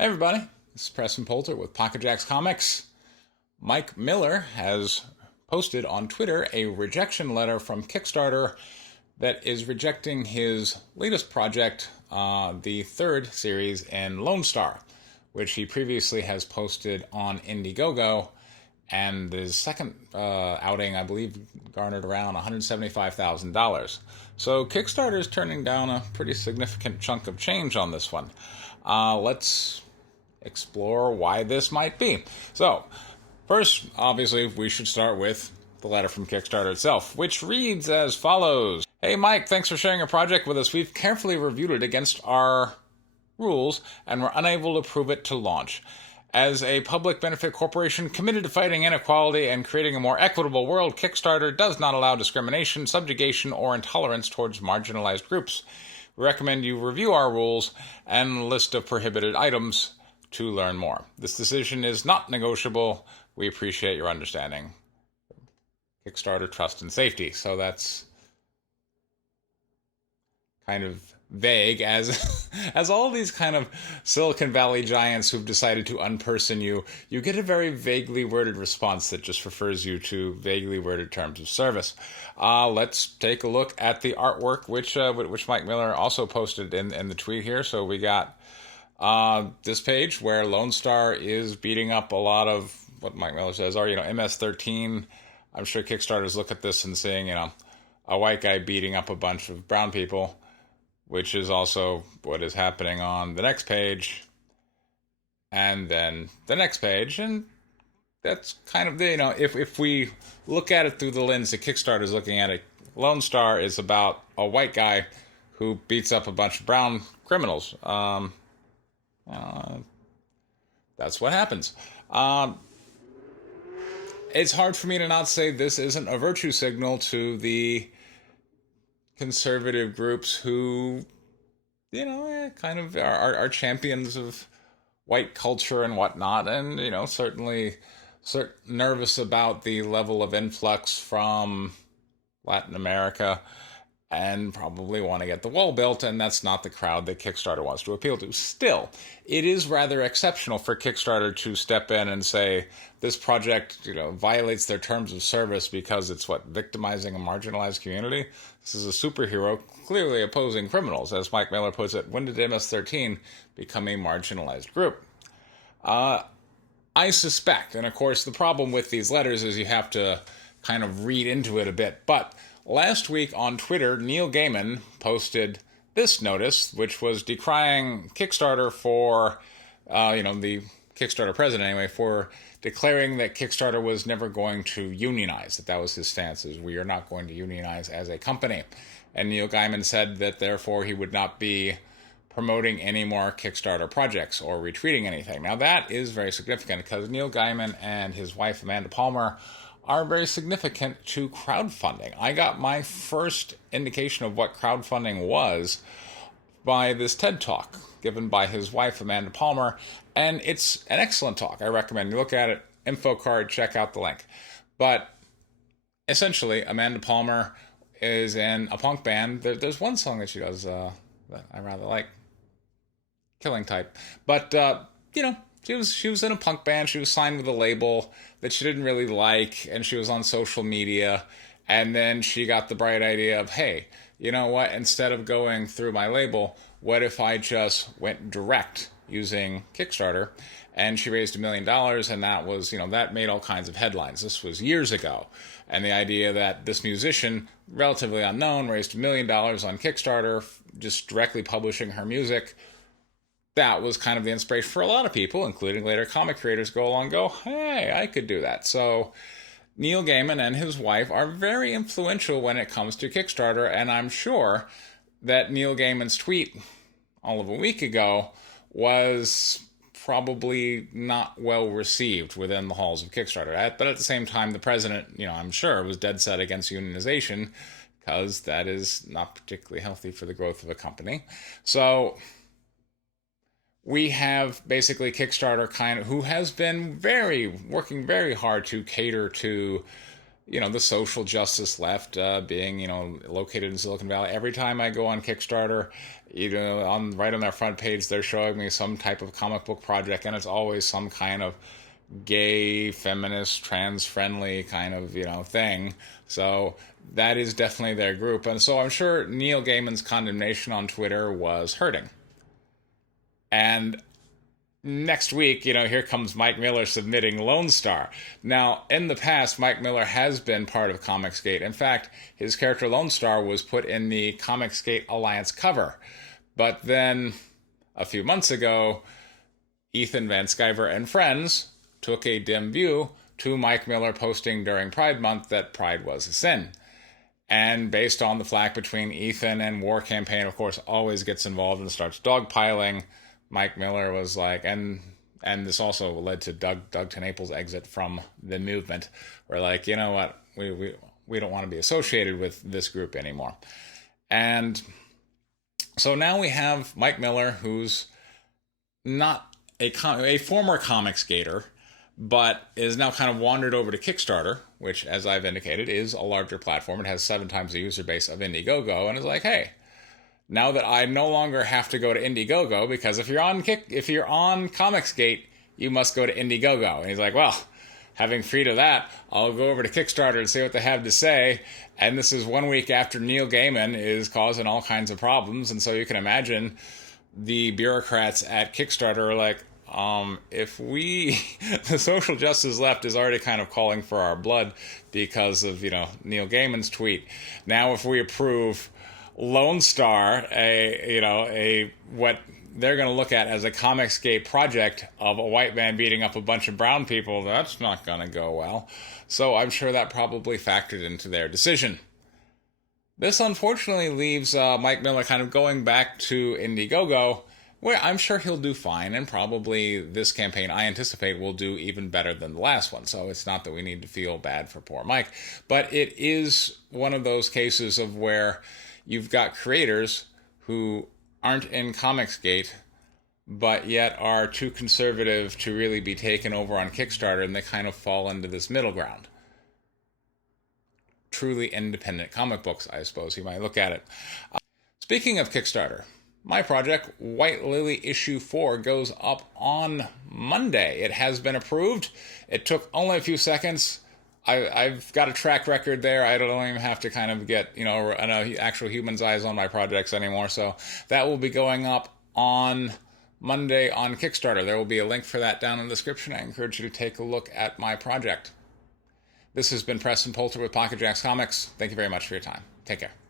Hey everybody, this is Preston Poulter with Pocket Jacks Comics. Mike Miller has posted on Twitter a rejection letter from Kickstarter that is rejecting his latest project, the third series in Lonestar, which he previously has posted on Indiegogo, and his second outing, I believe, garnered around $175,000. So Kickstarter is turning down a pretty significant chunk of change on this one. Let's explore why this might be. So, first, obviously, we should start with the letter from Kickstarter itself, which reads as follows. Hey Mike, thanks for sharing your project with us. We've carefully reviewed it against our rules and were unable to prove it to launch. As a public benefit corporation committed to fighting inequality and creating a more equitable world, Kickstarter does not allow discrimination, subjugation, or intolerance towards marginalized groups. We recommend you review our rules and list of prohibited items to learn more. This decision is not negotiable. We appreciate your understanding. Kickstarter trust and safety. So that's kind of vague as as all these kind of Silicon Valley giants who've decided to unperson you, you get a very vaguely worded response that just refers you to vaguely worded terms of service. Let's take a look at the artwork, which Mike Miller also posted in the tweet here. So we got this page where Lonestar is beating up a lot of what Mike Miller says are, MS-13. I'm sure Kickstarters look at this and saying, a white guy beating up a bunch of brown people, which is also what is happening on the next page, and then the next page, and that's kind of if we look at it through the lens that Kickstarter is looking at it, Lonestar is about a white guy who beats up a bunch of brown criminals. That's what happens. It's hard for me to not say this isn't a virtue signal to the conservative groups who, kind of are champions of white culture and whatnot, and, certainly nervous about the level of influx from Latin America and probably want to get the wall built, and that's not the crowd that Kickstarter wants to appeal to. Still, it is rather exceptional for Kickstarter to step in and say this project, violates their terms of service because it's victimizing a marginalized community. This is a superhero clearly opposing criminals. As Mike Miller puts it, when did MS-13 become a marginalized group? I suspect, and of course the problem with these letters is you have to kind of read into it a bit, but last week on Twitter, Neil Gaiman posted this notice, which was decrying Kickstarter for, the Kickstarter president anyway, for declaring that Kickstarter was never going to unionize, that was his stance, is we are not going to unionize as a company. And Neil Gaiman said that therefore he would not be promoting any more Kickstarter projects or retweeting anything. Now that is very significant because Neil Gaiman and his wife Amanda Palmer are very significant to crowdfunding. I got my first indication of what crowdfunding was by this TED Talk given by his wife, Amanda Palmer, and it's an excellent talk. I recommend you look at it, info card, check out the link. But essentially, Amanda Palmer is in a punk band. There's one song that she does that I rather like, Killing Type. But, she was in a punk band. She was signed with a label that she didn't really like, and she was on social media. And then she got the bright idea of, hey, you know what? Instead of going through my label, what if I just went direct using Kickstarter? And she raised $1 million, and that was, that made all kinds of headlines. This was years ago. And the idea that this musician, relatively unknown, raised $1 million on Kickstarter, just directly publishing her music, that was kind of the inspiration for a lot of people, including later comic creators, go along and go, hey, I could do that. So Neil Gaiman and his wife are very influential when it comes to Kickstarter, and I'm sure that Neil Gaiman's tweet all of a week ago was probably not well received within the halls of Kickstarter. But at the same time, the president, I'm sure, was dead set against unionization because that is not particularly healthy for the growth of a company. So we have basically Kickstarter who has been working very hard to cater to, the social justice left, being, located in Silicon Valley. Every time I go on Kickstarter, right on their front page, they're showing me some type of comic book project, and it's always some kind of gay, feminist, trans-friendly kind of, thing. So that is definitely their group. And so I'm sure Neil Gaiman's condemnation on Twitter was hurting. And next week, here comes Mike Miller submitting Lonestar. Now, in the past, Mike Miller has been part of Comicsgate. In fact, his character Lonestar was put in the Comicsgate Alliance cover. But then, a few months ago, Ethan Van Sciver and friends took a dim view to Mike Miller posting during Pride Month that Pride was a sin. And based on the flack between Ethan and War Campaign, of course, always gets involved and starts dogpiling, Mike Miller was like, and this also led to Doug TenNaples' exit from the movement. We're like, you know what, we don't want to be associated with this group anymore. And so now we have Mike Miller, who's not a former Comicsgater, but is now kind of wandered over to Kickstarter, which, as I've indicated, is a larger platform. It has 7 times the user base of Indiegogo, and is like, hey, now that I no longer have to go to Indiegogo, because if you're on Comicsgate, you must go to Indiegogo. And he's like, well, having free to that, I'll go over to Kickstarter and see what they have to say. And this is 1 week after Neil Gaiman is causing all kinds of problems. And so you can imagine the bureaucrats at Kickstarter are like, the social justice left is already kind of calling for our blood because of, Neil Gaiman's tweet. Now, if we approve Lonestar, what they're going to look at as a Comicsgate project of a white man beating up a bunch of brown people, that's not going to go well. So I'm sure that probably factored into their decision. This unfortunately leaves Mike Miller kind of going back to Indiegogo, where I'm sure he'll do fine, and probably this campaign, I anticipate, will do even better than the last one. So it's not that we need to feel bad for poor Mike, but it is one of those cases of where you've got creators who aren't in Comicsgate, but yet are too conservative to really be taken over on Kickstarter, and they kind of fall into this middle ground. Truly independent comic books, I suppose you might look at it. Speaking of Kickstarter, my project, White Lily Issue 4, goes up on Monday. It has been approved. It took only a few seconds. I've got a track record there. I don't even have to kind of get, an actual human's eyes on my projects anymore. So that will be going up on Monday on Kickstarter. There will be a link for that down in the description. I encourage you to take a look at my project. This has been Preston Poulter with Pocket Jacks Comics. Thank you very much for your time. Take care.